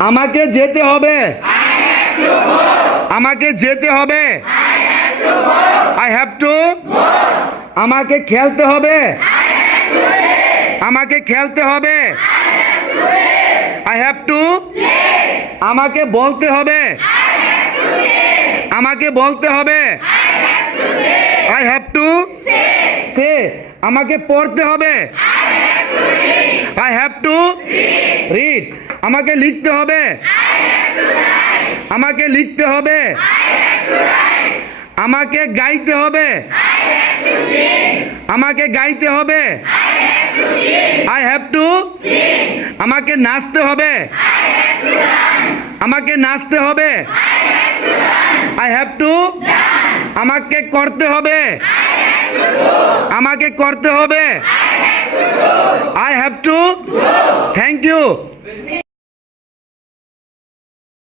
আমাকে যেতে হবে আমাকে যেতে হবে আই হ্যাভ টু আমাকে খেলতে হবে আমাকে খেলতে হবে আই হ্যাভ টু আমাকে বলতে হবে আমাকে বলতে হবে আই হ্যাভ টু সে আমাকে পড়তে হবে আই হ্যাভ টু রিড আমাকে লিখতে হবে আমাকে লিখতে হবে আমাকে গাইতে হবে আমাকে গাইতে হবে আই হ্যাভ টু আমাকে নাচতে হবে আমাকে নাচতে হবে আই হ্যাভ টু আমাকে করতে হবে আমাকে করতে হবে I have to thank you